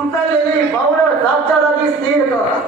उतरलेली पावलं जागच्या जागी स्थिर करा.